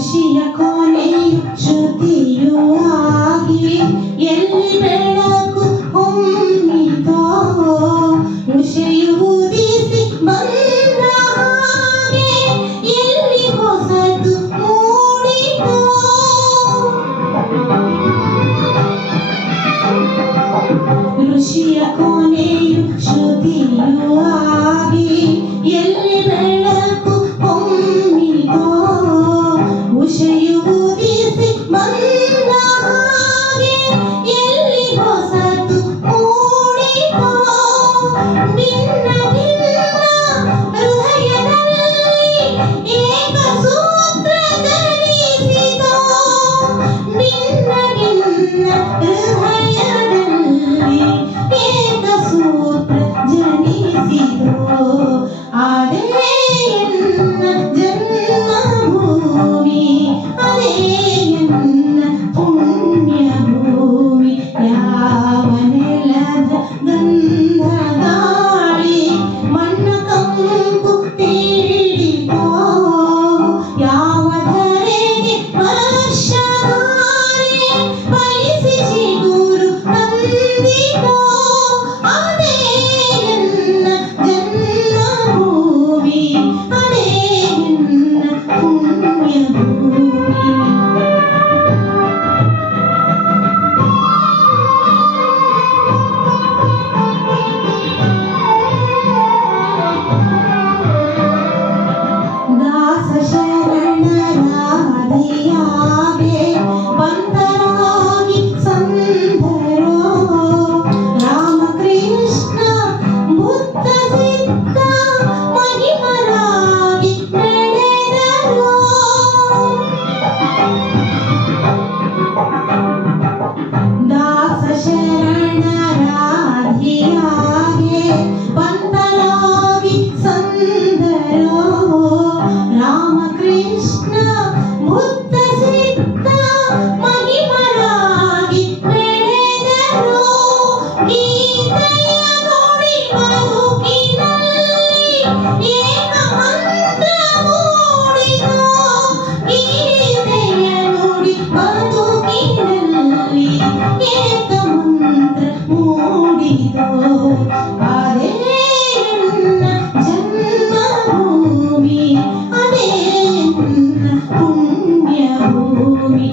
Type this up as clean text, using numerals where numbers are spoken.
ಋಷಿಯ ಕೊನೆಯು ಶ್ರುತಿಯು ಆಗಿ ಎಲ್ಲಿ ಬೆಳಕು ಹೊಮ್ಮಿತೋ ಉಷೆಯು ಉದಿಸಿ ಬಂದ ಹಾಗೆ ಎಲ್ಲಿ ಹೊಸತು ಮೂಡಿತೋ ಋಷಿಯ ಕೊನೆಯು ಶ್ರುತಿಯು ಆಗಿ ಎಲ್ಲಿ ಬೆಳಕು ಹೊಮ್ಮಿತೋ ಉಷೆಯು ಉದಿಸಿ ಬಂದ ಹಾಗೆ ಎಲ್ಲಿ ಹೊಸತು ಮೂಡಿತೋ ಭಿನ್ನ ಭಿನ್ನ ಹೃದಯದಲ್ಲಿ ಏಕ ಸೂತ್ರ ಜನಿಸಿತೋ ಭಿನ್ನ ಭಿನ್ನ ಹೃದಯದಲ್ಲಿ ಏಕ ಸೂತ್ರ ಜನಿಸಿತೋ ಅದೇ ಎನ್ನ ಜನ್ಮಭೂಮಿ ಅದೇ ಎನ್ನ ಪುಣ್ಯಭೂಮಿ ಯಾವ ನೆಲದ ಗಂಧ ಗಾಳಿ ಮಣ್ಣ ಕಂಪು ತೀಡಿತೋ ಯಾವ ಧರೆಗೆ ವರ್ಷಧಾರೆ ಫಲಿಸಿ ಚಿಗುರು ತಂದಿತೋ ಅದೇ ಎನ್ನ ಜನ್ಮಭೂಮಿ ಅದೇ ಎನ್ನ ಪುಣ್ಯಭೂಮಿ ದಾಸ ಶರಣರಾದಿಯಾಗೆ ಬಂದರಾಗಿ ಸಂತರೋ ರಾಮಕೃಷ್ಣ ಬುದ್ಧ ಸಿದ್ಧ ಮಹಿಮರಾಗಿ ನಡೆದರೋ ದಾಸ ಶರಣರಾದಿಯಾಗೆ ಬಂದರಾಗಿ ಸಂತರೋ ರಾಮಕೃಷ್ಣ ಬುದ್ಧ ಸಿದ್ಧ ಮಹಿಮರಾಗಿ ನಡೆದರೋ ಗೀತೆಯ ನುಡಿ ಬದುಕಿನಲ್ಲಿ ಏಕ ಮಂತ್ರ ಮೂಡಿತೋ ಗೀತೆಯ ನುಡಿ ಬದುಕಿನಲ್ಲಿ ಏಕ ಮಂತ್ರ ಮೂಡಿತೋ ಅದೇ ಎನ್ನ ಜನ್ಮಭೂಮಿ ಅದೇ ಎನ್ನ ಪುಣ್ಯಭೂಮಿ